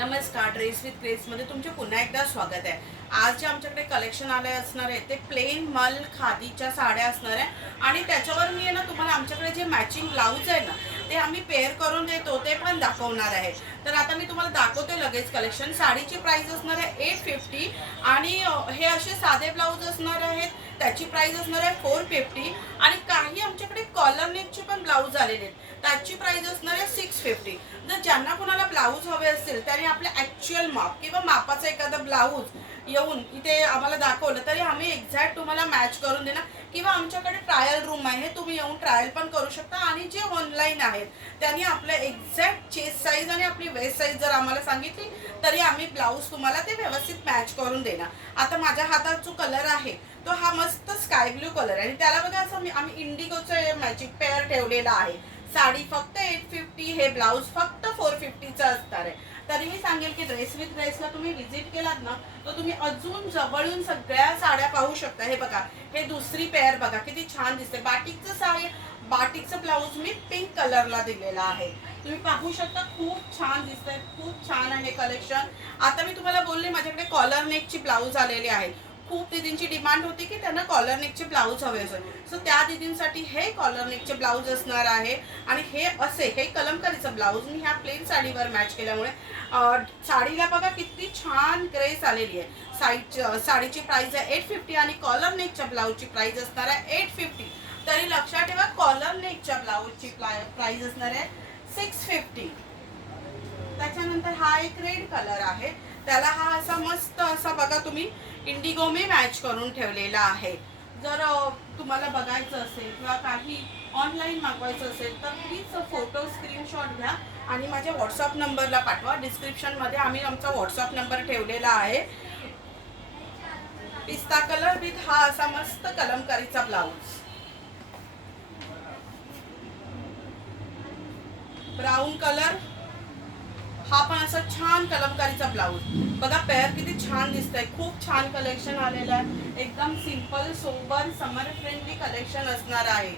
नमस्कार, dress with ग्रेसमध्ये तुमचे पुन्हा एकदा स्वागत आहे। आज जे आमच्याकडे कलेक्शन आले असणार आहे ते प्लेन मल खादीच्या साड्या असणार आहे आणि त्याच्यावर मी आहे ना तुम्हाला आमच्याकडे जे मॅचिंग ब्लाऊज आहे ना ते आम्ही पेअर करून देतो ते पण दाखवणार आहे। तर आता मी तुम्हाला दाखवते लगेच कलेक्शन। साडीची प्राइस असणार आहे 850 आणि हे असे साधे ब्लाऊज असणार आहेत त्याची प्राइस असणार आहे 450 आणि काही आमच्याकडे कॉलर नेकचे पण ब्लाऊज आलेले आहेत त्याची प्राइस असणार आहे 650। जर ज्यांना कोणाला ब्लाऊज हवे असतील त्याने आपले ॲक्च्युअल माप किंवा मापाचा एखादा ब्लाऊज येऊन इथे आम्हाला दाखवलं तरी आम्ही एक्झॅक्ट तुम्हाला मॅच करून देणार किंवा आमच्याकडे ट्रायल रूम आहे तुम्ही येऊन ट्रायल पण करू शकता आणि जे ऑनलाईन आहेत त्यांनी आपल्या एक्झॅक्ट चेस्ट साईज आणि आपली वेस्ट साईज जर आम्हाला सांगितली तरी आम्ही ब्लाऊज तुम्हाला ते व्यवस्थित मॅच करून देणार। आता माझ्या हातात जो कलर आहे तो हा मस्त स्काय ब्लू कलर आहे आणि त्याला बघा असं आम्ही इंडिगोचं मॅचिंग पेअर ठेवलेला आहे। साडी फक्त 850, हे ब्लाऊज फक्त 450चं असणार आहे। तरी मी सांगेल की ड्रेस विथ ग्रेसला तुम्ही विजिट केलात ना तर तुम्ही अजून जवळून सगळ्या साड्या पाहू शकता। हे बघा, हे दुसरी पेअर बघा किती छान दिसते। बाटिकचं ब्लाऊज मी पिंक कलरला दिलेला आहे, तुम्ही पाहू शकता। खूप छान दिसतंय, खूप छान आहे कलेक्शन। आता मी तुम्हाला बोलले माझ्याकडे कॉलर नेकची ब्लाऊज आलेले आहेत। खूप दीदींची डिमांड होती की त्यांना कॉलर नेकचे ब्लाऊज हवे असेल, सो त्या दीदींसाठी हे कॉलर नेकचे ब्लाऊज असणार आहे। आणि हे कलमकारीचं ब्लाऊज मी ह्या प्लेन साडीवर मॅच केल्यामुळे साडीला बघा किती छान ग्रेस आलेली आहे। साडीची प्राइस आहे 850 आणि कॉलर नेकच्या ब्लाऊजची प्राइस असणार आहे 850। तरी लक्षात ठेवा कॉलर नेकच्या ब्लाऊजची प्राइस असणार आहे 650। त्याच्यानंतर हा एक रेड कलर आहे, त्याला हा असा मस्त असा बघा तुम्ही इंडिगो मी मॅच करून ठेवलेला आहे। जर तुम्हाला बघायचं असेल किंवा काही ऑनलाईन मागवायचं असेल तर प्लीज फोटो स्क्रीनशॉट घ्या आणि माझ्या व्हॉट्सअप नंबरला पाठवा। डिस्क्रिप्शनमध्ये आम्ही आमचा व्हॉट्सअप नंबर ठेवलेला आहे। पिस्ता कलर विथ हा असा मस्त कलमकारीचा ब्लाऊज, ब्राऊन कलर हा पण असा छान कलमकारीचा ब्लाऊज बघा। पेअर किती छान दिसतंय, खूप छान कलेक्शन आलेलं आहे। एकदम सिंपल सोबर समर फ्रेंडली कलेक्शन असणार आहे।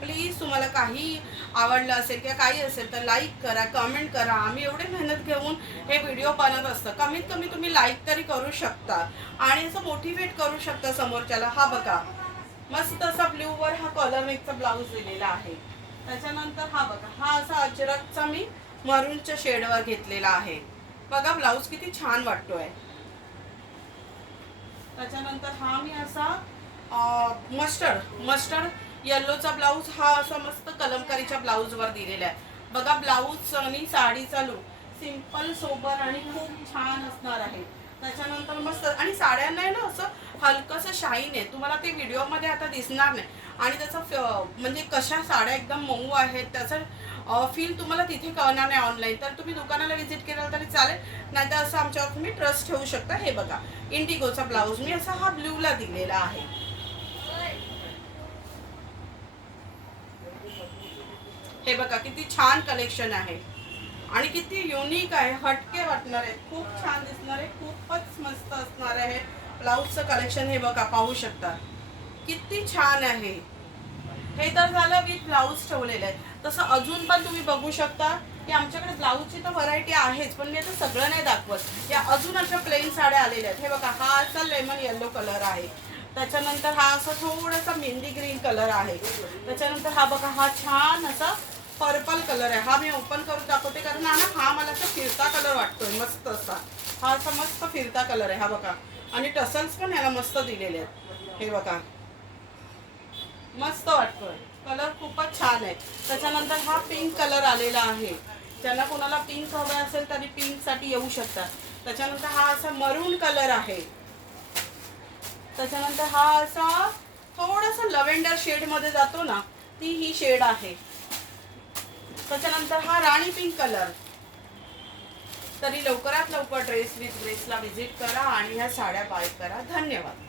प्लीज तुम्हाला काही आवडलं असेल किंवा काही असेल तर लाईक करा, कमेंट करा। आम्ही एवढे मेहनत घेऊन हे व्हिडिओ बनवत असतं, कमीत कमी तुम्ही लाईक तरी करू शकता आणि असं मोटिवेट करू शकता समोरच्याला। हा बघा मस्त असा ब्ल्यूवर हा कॉलर नेकचा ब्लाऊज दिलेला आहे। त्याच्यानंतर हा बघा, हा असा अजरकचा मी मरूनच्या शेडवर घेतलेला आहे बघा, ब्लाऊज किती छान वाटतोय। त्याच्यानंतर हा मी असा मस्टर्ड येल्लोचा ब्लाऊज हा असा मस्त कलमकारीच्या ब्लाऊजवर दिलेला आहे बघा। ब्लाऊज आणि साडीचा लुक सिंपल सोबर आणि खूप छान असणार आहे। त्याच्यानंतर मस्त आणि साड्यांना आहे ना असं हलकंसं शाईन आहे, तुम्हाला ते व्हिडिओमध्ये आता दिसणार नाही आणि त्याचा म्हणजे कशा साड्या एकदम मऊ आहेत त्याचा फील तुम्हाला तिथे कळणार नाही ऑनलाईन। तर तुम्ही दुकानाला व्हिजिट केलं तरी चालेल, नाहीतर असं आमच्यावर तुम्ही ट्रस्ट ठेवू शकता। हे बघा इंडिगोचा ब्लाऊज मी असा हा ब्ल्यूला दिलेला आहे। हे बघा किती छान कलेक्शन आहे आणि किती युनिक आहे, हटके वाटणार आहे, खूप छान दिसणार आहे, खूपच मस्त असणार आहे। ब्लाऊजचं कलेक्शन हे बघा पाहू शकता किती छान आहे। हे तर झालं विथ ब्लाऊज ठेवलेलं आहे, तसं अजून पण तुम्ही बघू शकता की आमच्याकडे ब्लाऊजची तर व्हरायटी आहेच पण मी आता सगळं नाही दाखवत। या अजून अशा प्लेन साड्या आलेल्या आहेत। हे बघा हा असा लेमन येल्लो कलर आहे, त्याच्यानंतर हा असा थोडासा मेहंदी ग्रीन कलर आहे, त्याच्यानंतर हा बघा हा छान असा पर्पल कलर आहे। हा मी ओपन करून दाखवते कारण हा मला असा फिरता कलर वाटतोय मस्त असा। हा असा मस्त फिरता कलर आहे हा बघा आणि टसल्स पण याला मस्त दिलेले आहेत। हे बघा मस्त वाटतोय कलर, खूपच छान आहे। त्याच्यानंतर हा पिंक कलर आलेला आहे, ज्यांना कोणाला पिंक हवं असेल तरी पिंक साठी येऊ शकतात। त्याच्यानंतर हा असा मरून कलर आहे, त्याच्यानंतर हा असा थोडासा लव्हेंडर शेड मध्ये जातो ना ती ही शेड आहे। त्याच्यानंतर हा राणी पिंक कलर। तरी लवकरात लवकर ड्रेस विथ ग्रेसला व्हिजिट करा आणि ह्या साड्या बाय करा। धन्यवाद।